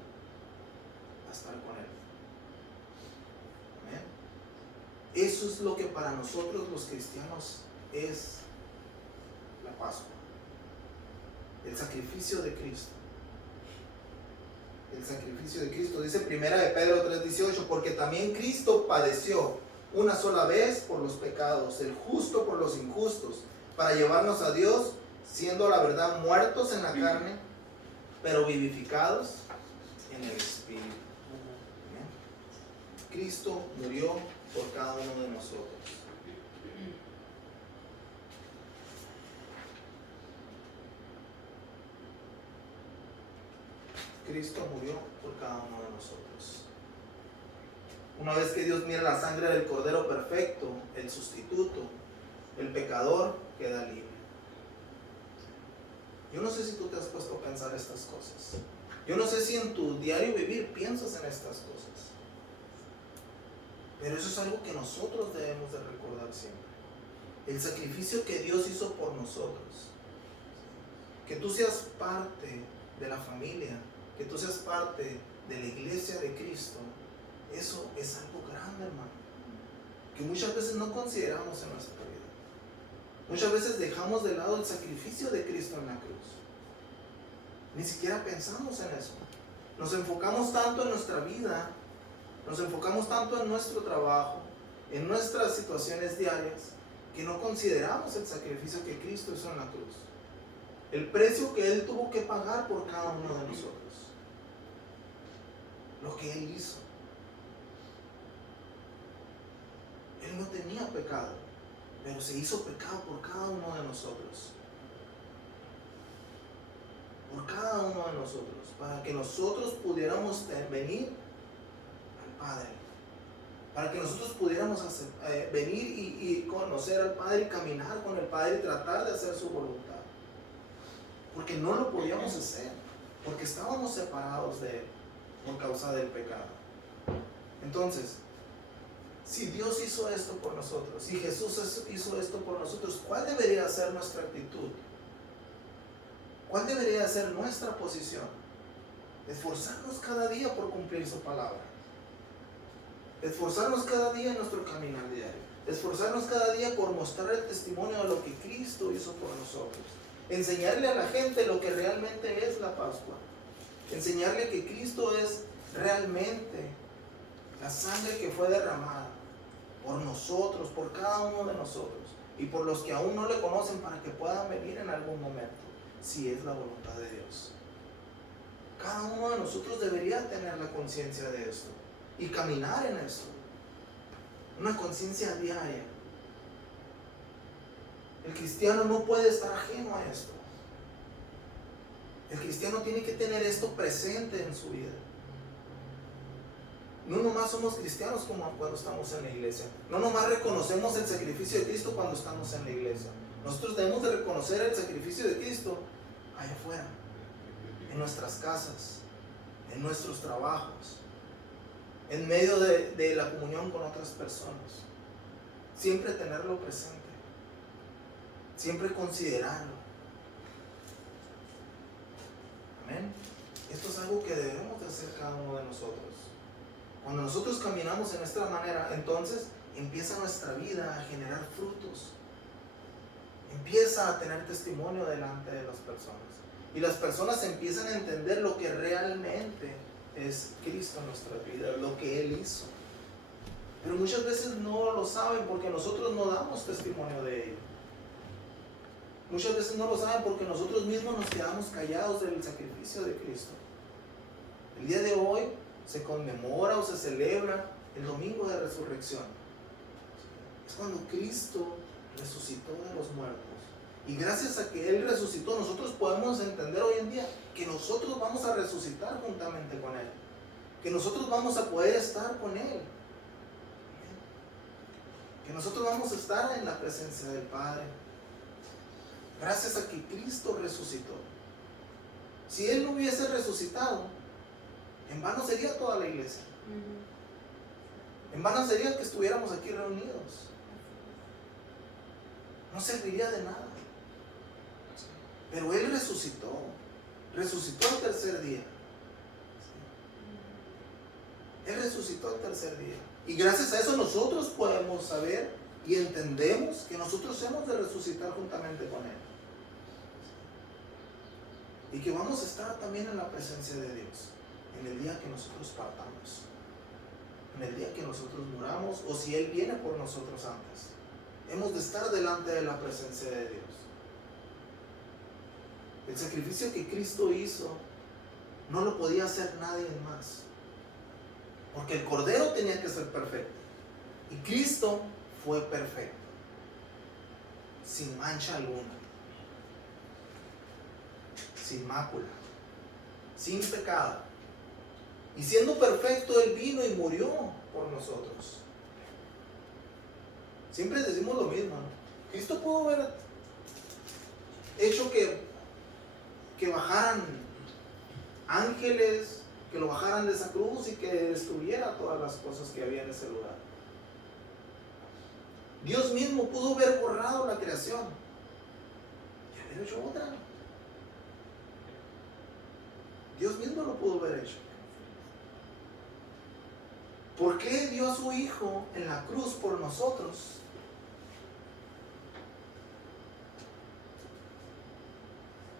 a estar con Él. Amén. Eso es lo que para nosotros los cristianos es la Pascua. El sacrificio de Cristo. El sacrificio de Cristo. Dice primera de Pedro 3:18, porque también Cristo padeció una sola vez por los pecados, el justo por los injustos, para llevarnos a Dios, siendo la verdad muertos en la carne, pero vivificados en el Espíritu. ¿Amén? Cristo murió por cada uno de nosotros. Cristo murió por cada uno de nosotros. Una vez que Dios mira la sangre del Cordero perfecto, el sustituto, el pecador queda libre. Yo no sé si tú te has puesto a pensar estas cosas. Yo no sé si en tu diario vivir piensas en estas cosas. Pero eso es algo que nosotros debemos de recordar siempre. El sacrificio que Dios hizo por nosotros. Que tú seas parte de la familia, que tú seas parte de la iglesia de Cristo. Eso es algo grande, hermano, que muchas veces no consideramos en nuestra vida. Muchas veces dejamos de lado el sacrificio de Cristo en la cruz. Ni siquiera pensamos en eso. Nos enfocamos tanto en nuestra vida, nos enfocamos tanto en nuestro trabajo, en nuestras situaciones diarias, que no consideramos el sacrificio que Cristo hizo en la cruz. El precio que Él tuvo que pagar por cada uno de nosotros. Lo que Él hizo. Él no tenía pecado, pero se hizo pecado por cada uno de nosotros. Por cada uno de nosotros, para que nosotros pudiéramos venir al Padre. Para que nosotros pudiéramos venir y conocer al Padre y caminar con el Padre y tratar de hacer su voluntad. Porque no lo podíamos hacer, porque estábamos separados de Él por causa del pecado. Entonces, si Dios hizo esto por nosotros, si Jesús hizo esto por nosotros, ¿cuál debería ser nuestra actitud? ¿Cuál debería ser nuestra posición? Esforzarnos cada día por cumplir su palabra. Esforzarnos cada día en nuestro caminar diario. Esforzarnos cada día por mostrar el testimonio de lo que Cristo hizo por nosotros. Enseñarle a la gente lo que realmente es la Pascua. Enseñarle que Cristo es realmente la sangre que fue derramada por nosotros, por cada uno de nosotros, y por los que aún no le conocen, para que puedan venir en algún momento, si es la voluntad de Dios. Cada uno de nosotros debería tener la conciencia de esto y caminar en esto. Una conciencia diaria. El cristiano no puede estar ajeno a esto. El cristiano tiene que tener esto presente en su vida. No nomás somos cristianos como cuando estamos en la iglesia. No nomás reconocemos el sacrificio de Cristo cuando estamos en la iglesia. Nosotros debemos de reconocer el sacrificio de Cristo allá afuera, en nuestras casas, en nuestros trabajos, en medio de la comunión con otras personas. Siempre tenerlo presente, siempre considerarlo. Amén. Esto es algo que debemos de hacer cada uno de nosotros. Cuando nosotros caminamos en esta manera, entonces empieza nuestra vida a generar frutos. Empieza a tener testimonio delante de las personas. Y las personas empiezan a entender lo que realmente es Cristo en nuestra vida, lo que Él hizo. Pero muchas veces no lo saben porque nosotros no damos testimonio de ello. Muchas veces no lo saben porque nosotros mismos nos quedamos callados del sacrificio de Cristo. El día de hoy se conmemora o se celebra el domingo de resurrección. Es cuando Cristo resucitó de los muertos. Y gracias a que Él resucitó, nosotros podemos entender hoy en día que nosotros vamos a resucitar juntamente con Él. Que nosotros vamos a poder estar con Él. Que nosotros vamos a estar en la presencia del Padre. Gracias a que Cristo resucitó. Si Él no hubiese resucitado, en vano sería toda la iglesia. En vano sería que estuviéramos aquí reunidos. No serviría de nada. Pero Él resucitó. Resucitó el tercer día. Él resucitó el tercer día. Y gracias a eso nosotros podemos saber y entendemos que nosotros hemos de resucitar juntamente con Él. Y que vamos a estar también en la presencia de Dios en el día que nosotros partamos, en el día que nosotros muramos, o si Él viene por nosotros antes. Hemos de estar delante de la presencia de Dios. El sacrificio que Cristo hizo no lo podía hacer nadie más, porque el Cordero tenía que ser perfecto y Cristo fue perfecto, sin mancha alguna, sin mácula, sin pecado. Y siendo perfecto, Él vino y murió por nosotros. Siempre decimos lo mismo, ¿no? Cristo pudo haber hecho que bajaran ángeles, que lo bajaran de esa cruz y que destruyera todas las cosas que había en ese lugar. Dios mismo pudo haber borrado la creación y haber hecho otra. Dios mismo lo pudo haber hecho. ¿Por qué dio a su Hijo en la cruz por nosotros?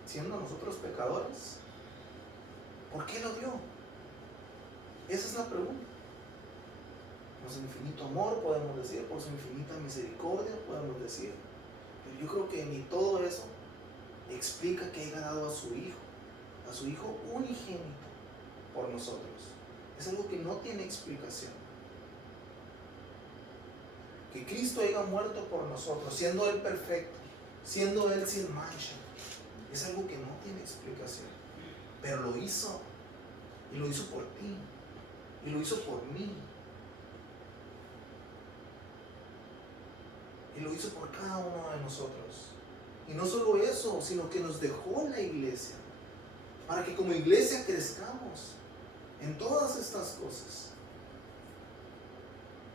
Siendo nosotros pecadores. ¿Por qué lo dio? Esa es la pregunta. Por su infinito amor podemos decir, por su infinita misericordia podemos decir. Pero yo creo que ni todo eso explica que haya dado a su Hijo unigénito por nosotros. Es algo que no tiene explicación. Que Cristo haya muerto por nosotros, siendo Él perfecto, siendo Él sin mancha, es algo que no tiene explicación. Pero lo hizo. Y lo hizo por ti. Y lo hizo por mí. Y lo hizo por cada uno de nosotros. Y no solo eso, sino que nos dejó la iglesia. Para que como iglesia crezcamos en todas estas cosas.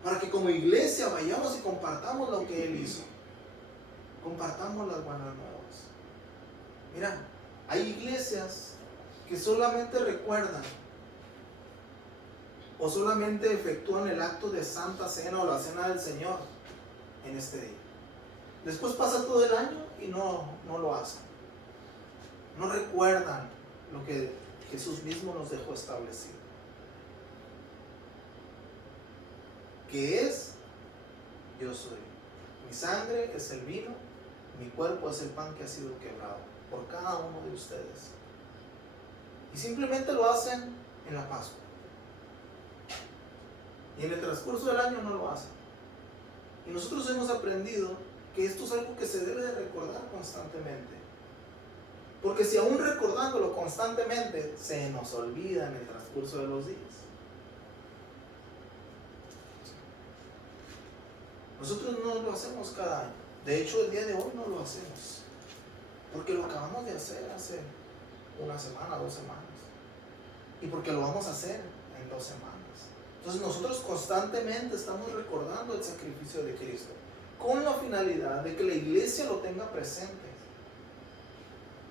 Para que como iglesia vayamos y compartamos lo que Él hizo. Compartamos las buenas nuevas. Mira, hay iglesias que solamente recuerdan o solamente efectúan el acto de Santa Cena o la Cena del Señor en este día. Después pasa todo el año y no lo hacen. No recuerdan lo que Jesús mismo nos dejó establecido. Que es, yo soy. Mi sangre es el vino, mi cuerpo es el pan que ha sido quebrado por cada uno de ustedes. Y simplemente lo hacen en la Pascua. Y en el transcurso del año no lo hacen. Y nosotros hemos aprendido que esto es algo que se debe de recordar constantemente. Porque si aún recordándolo constantemente se nos olvida en el transcurso de los días. Nosotros no lo hacemos cada año. De hecho, el día de hoy no lo hacemos. Porque lo acabamos de hacer hace una semana, 2 semanas. Y porque lo vamos a hacer en 2 semanas. Entonces nosotros constantemente estamos recordando el sacrificio de Cristo. Con la finalidad de que la iglesia lo tenga presente.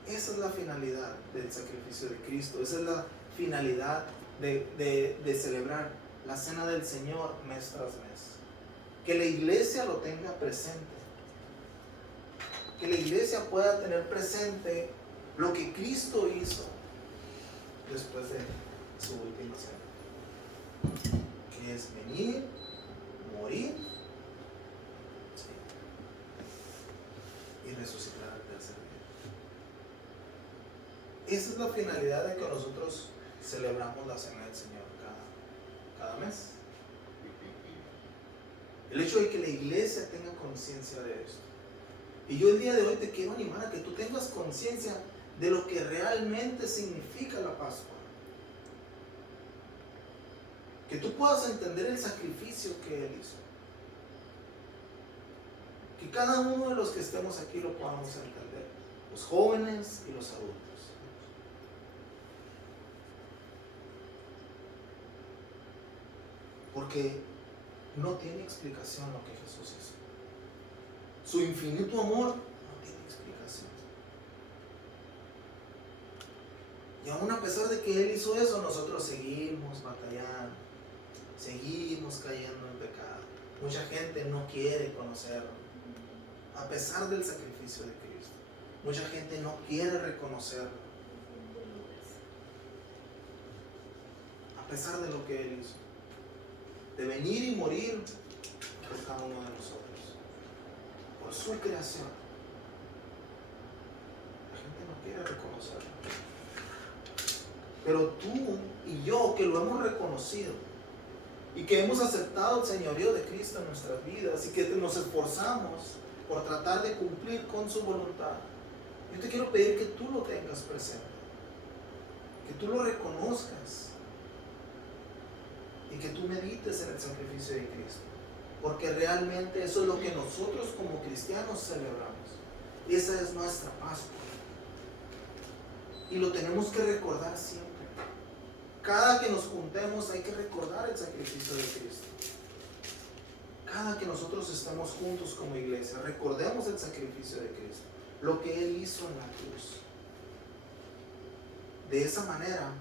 Esa es la finalidad del sacrificio de Cristo. Esa es la finalidad de celebrar la cena del Señor mes tras mes. Que la iglesia lo tenga presente. Que la iglesia pueda tener presente lo que Cristo hizo después de su última cena. Que es venir, morir, sí, y resucitar al tercer día. Esa es la finalidad de que nosotros celebramos la cena del Señor cada mes. El hecho de que la iglesia tenga conciencia de esto. Y yo el día de hoy te quiero animar a que tú tengas conciencia de lo que realmente significa la Pascua. Que tú puedas entender el sacrificio que Él hizo. Que cada uno de los que estemos aquí lo podamos entender. Los jóvenes y los adultos. Porque no tiene explicación lo que Jesús hizo. Su infinito amor no tiene explicación. Y aún a pesar de que Él hizo eso, nosotros seguimos batallando, seguimos cayendo en pecado. Mucha gente no quiere conocerlo, a pesar del sacrificio de Cristo. Mucha gente no quiere reconocerlo, a pesar de lo que Él hizo, de venir y morir por cada uno de nosotros, por su creación. La gente no quiere reconocerlo. Pero tú y yo, que lo hemos reconocido y que hemos aceptado el señorío de Cristo en nuestras vidas y que nos esforzamos por tratar de cumplir con su voluntad, yo te quiero pedir que tú lo tengas presente, que tú lo reconozcas y que tú medites en el sacrificio de Cristo, porque realmente eso es lo que nosotros como cristianos celebramos. Esa es nuestra Pascua y lo tenemos que recordar siempre. Cada que nos juntemos hay que recordar el sacrificio de Cristo. Cada que nosotros estemos juntos como iglesia, recordemos el sacrificio de Cristo, lo que Él hizo en la cruz. De esa manera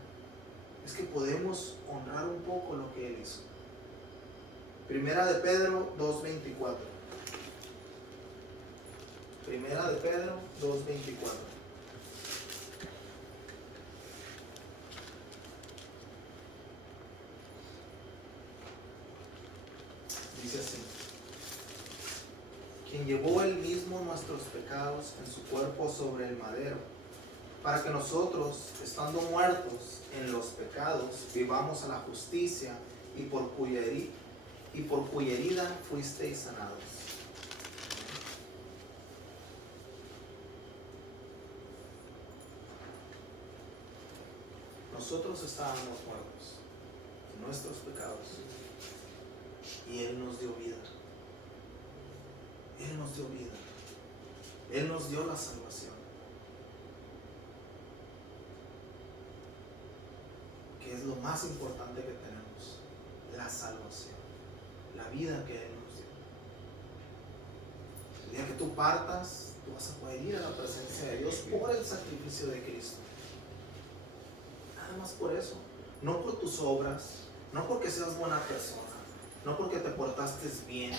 es que podemos honrar un poco lo que Él hizo. Primera de Pedro 2:24. Primera de Pedro 2:24. Dice así: quien llevó él mismo nuestros pecados en su cuerpo sobre el madero, para que nosotros, estando muertos en los pecados, vivamos a la justicia, y por cuya herida fuisteis sanados. Nosotros estábamos muertos en nuestros pecados y Él nos dio vida. Él nos dio vida. Él nos dio la salvación, que es lo más importante que tenemos, la salvación, la vida que Él nos dio. El día que tú partas, tú vas a poder ir a la presencia de Dios por el sacrificio de Cristo. Nada más por eso, no por tus obras, no porque seas buena persona, no porque te portaste bien,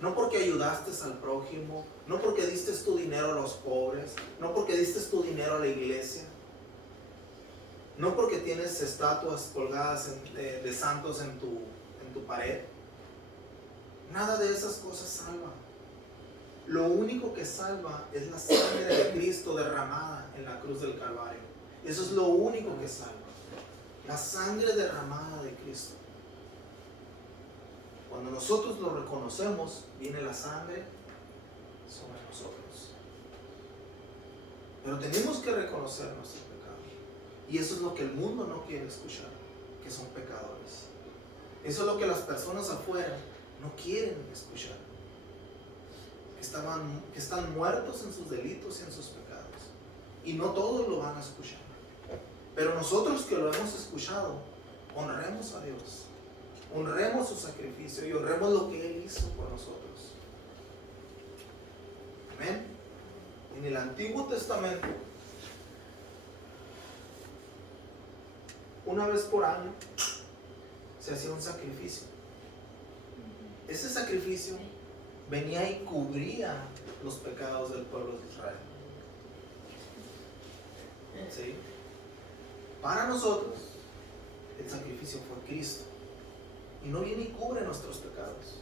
no porque ayudaste al prójimo, no porque diste tu dinero a los pobres, no porque diste tu dinero a la iglesia, no porque tienes estatuas colgadas de santos en tu pared. Nada de esas cosas salva. Lo único que salva es la sangre de Cristo derramada en la cruz del Calvario. Eso es lo único que salva. La sangre derramada de Cristo. Cuando nosotros lo reconocemos, viene la sangre sobre nosotros. Pero tenemos que reconocer nuestro pecado. Y eso es lo que el mundo no quiere escuchar, que son pecadores. Eso es lo que las personas afuera no quieren escuchar. Que están muertos en sus delitos y en sus pecados. Y no todos lo van a escuchar. Pero nosotros que lo hemos escuchado, honremos a Dios. Honremos su sacrificio y honremos lo que Él hizo por nosotros. Amén. En el Antiguo Testamento, una vez por año se hacía un sacrificio. Ese sacrificio venía y cubría los pecados del pueblo de Israel. ¿Sí? Para nosotros, el sacrificio fue Cristo. Y no viene y cubre nuestros pecados.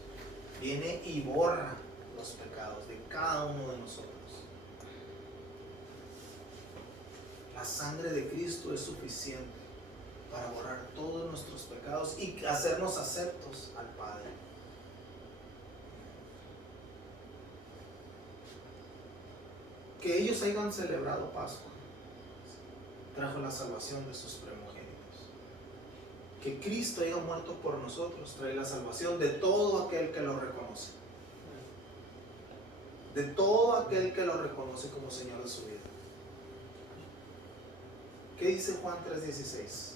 Viene y borra los pecados de cada uno de nosotros. La sangre de Cristo es suficiente para borrar todos nuestros pecados y hacernos aceptos al Padre. Que ellos hayan celebrado Pascua trajo la salvación de sus primogénitos. Que Cristo haya muerto por nosotros trae la salvación de todo aquel que lo reconoce. De todo aquel que lo reconoce como Señor de su vida. ¿Qué dice Juan 3:16?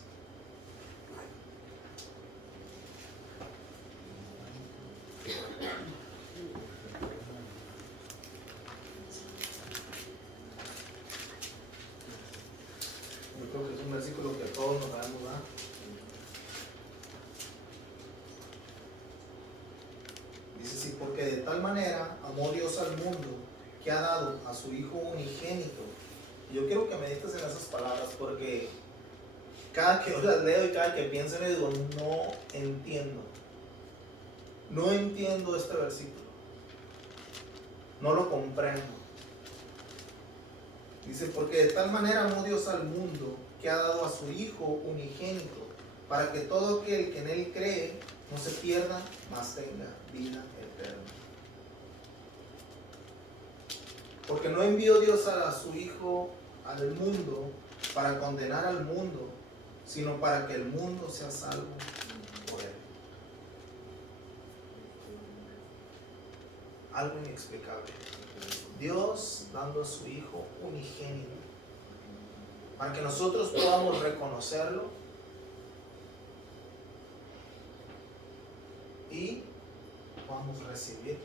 Yo creo que es un versículo que todos nos damos, ¿verdad? Dice así: porque de tal manera amó Dios al mundo que ha dado a su Hijo unigénito. Yo quiero que medites en esas palabras, porque cada que yo las leo y cada que pienso en ello, no entiendo. No entiendo este versículo. No lo comprendo. Dice: porque de tal manera amó Dios al mundo que ha dado a su Hijo unigénito, para que todo aquel que en Él cree no se pierda, mas tenga vida eterna. Porque no envió Dios a su Hijo al mundo para condenar al mundo, sino para que el mundo sea salvo por Él. Algo inexplicable. Dios dando a su Hijo unigénito para que nosotros podamos reconocerlo y podamos recibir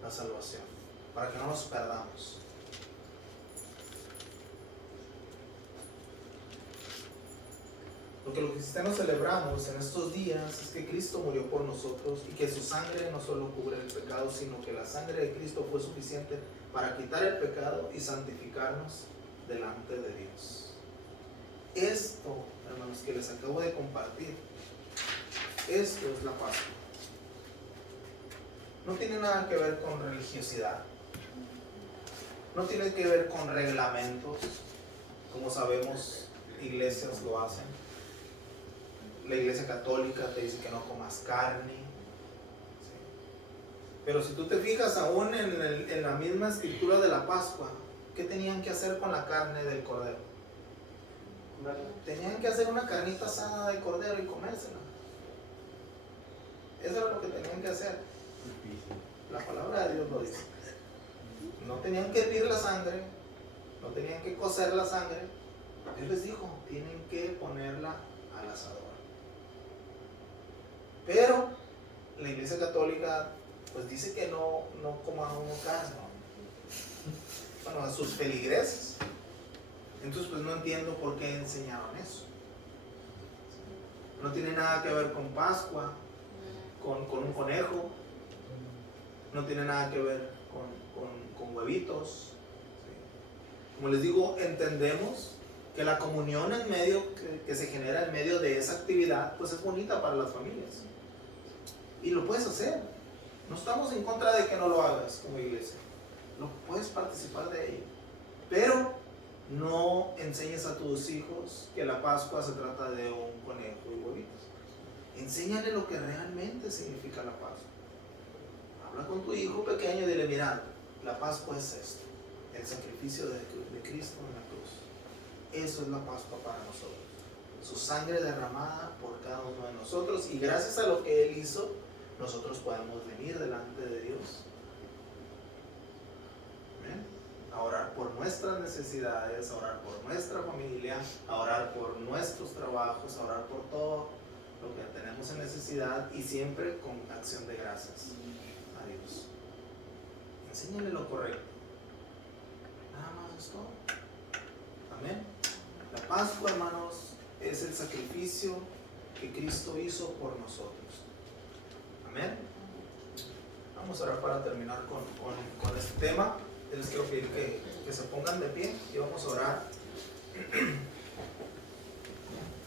la salvación, para que no nos perdamos. Porque lo que cristianos celebramos en estos días es que Cristo murió por nosotros y que su sangre no solo cubre el pecado, sino que la sangre de Cristo fue suficiente para quitar el pecado y santificarnos delante de Dios. Esto, hermanos, que les acabo de compartir, esto es la Pascua. No tiene nada que ver con religiosidad, no tiene que ver con reglamentos, como sabemos iglesias lo hacen. La iglesia católica te dice que no comas carne, ¿sí? Pero si tú te fijas aún en la misma escritura de la Pascua, ¿qué tenían que hacer con la carne del cordero? Tenían que hacer una carnita asada de cordero y comérsela. Eso era lo que tenían que hacer. La palabra de Dios lo dice. No tenían que hervir la sangre, no tenían que cocer la sangre. Dios les dijo, tienen que ponerla al asador. Pero la iglesia católica pues dice que no coma uno carne. Bueno, a sus feligreses. Entonces pues no entiendo por qué enseñaron eso. No tiene nada que ver con Pascua, con un conejo. No tiene nada que ver con huevitos. Como les digo, entendemos que la comunión en medio, que se genera en medio de esa actividad, pues es bonita para las familias. Y lo puedes hacer. No estamos en contra de que no lo hagas como iglesia. No puedes participar de ello. Pero no enseñes a tus hijos que la Pascua se trata de un conejo y huevitos. Enséñale lo que realmente significa la Pascua. Habla con tu hijo pequeño y dile, mira, la Pascua es esto, el sacrificio de Cristo en la cruz. Eso es la Pascua para nosotros. Su sangre derramada por cada uno de nosotros, y gracias a lo que Él hizo, nosotros podemos venir delante de Dios. ¿Bien? A orar por nuestras necesidades, a orar por nuestra familia, a orar por nuestros trabajos, a orar por todo lo que tenemos en necesidad, y siempre con acción de gracias a Dios. Enséñale lo correcto. Nada más es todo. Amén. La Pascua, hermanos, es el sacrificio que Cristo hizo por nosotros. Amén. Vamos a orar para terminar con este tema. Les quiero pedir que se pongan de pie y vamos a orar.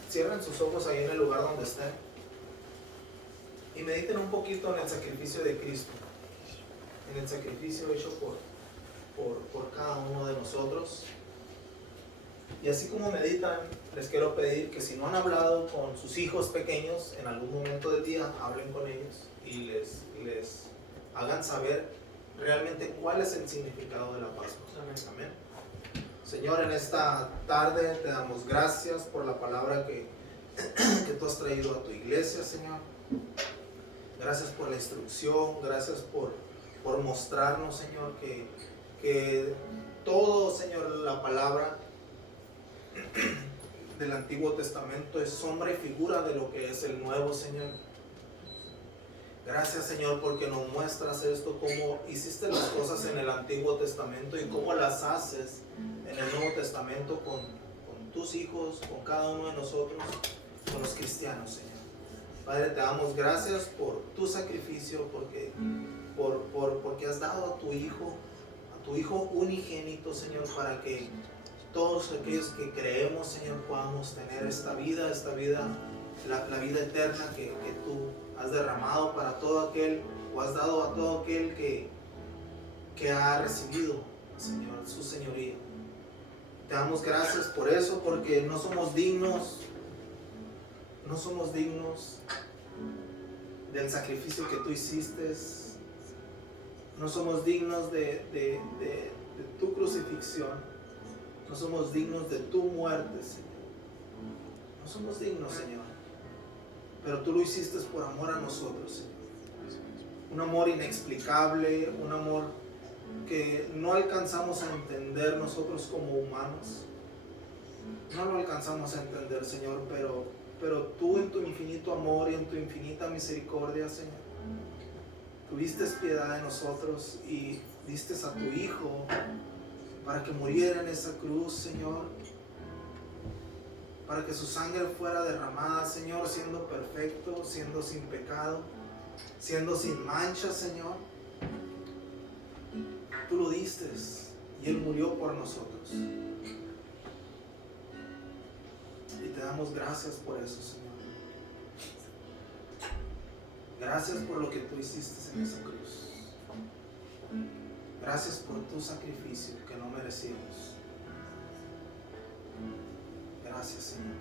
Cierren sus ojos ahí en el lugar donde estén y mediten un poquito en el sacrificio de Cristo, en el sacrificio hecho por cada uno de nosotros. Y así como meditan, les quiero pedir que si no han hablado con sus hijos pequeños en algún momento del día, hablen con ellos y les hagan saber realmente cuál es el significado de la Pascua. Amén. Señor, en esta tarde te damos gracias por la palabra que tú has traído a tu iglesia, Señor. Gracias por la instrucción, gracias por mostrarnos, Señor, que todo, Señor, la palabra del Antiguo Testamento es sombra y figura de lo que es el Nuevo, Señor. Gracias, Señor, porque nos muestras esto, cómo hiciste las cosas en el Antiguo Testamento y cómo las haces en el Nuevo Testamento con tus hijos, con cada uno de nosotros, con los cristianos, Señor. Padre, te damos gracias por tu sacrificio, porque has dado a tu Hijo unigénito, Señor, para que todos aquellos que creemos, Señor, podamos tener esta vida, la vida eterna que tú has derramado para todo aquel, o has dado a todo aquel que ha recibido, Señor, su señoría. Te damos gracias por eso, porque no somos dignos del sacrificio que tú hiciste, no somos dignos de tu crucifixión, no somos dignos de tu muerte, Señor. No somos dignos, Señor, pero tú lo hiciste por amor a nosotros, Señor. Un amor inexplicable, un amor que no alcanzamos a entender nosotros como humanos. No lo alcanzamos a entender, Señor, pero tú en tu infinito amor y en tu infinita misericordia, Señor, tuviste piedad de nosotros y diste a tu Hijo para que muriera en esa cruz, Señor, para que su sangre fuera derramada, Señor, siendo perfecto, siendo sin pecado, siendo sin mancha, Señor. Tú lo diste y Él murió por nosotros. Y te damos gracias por eso, Señor. Gracias por lo que tú hiciste en esa cruz. Gracias por tu sacrificio que no merecíamos. Gracias, Señor.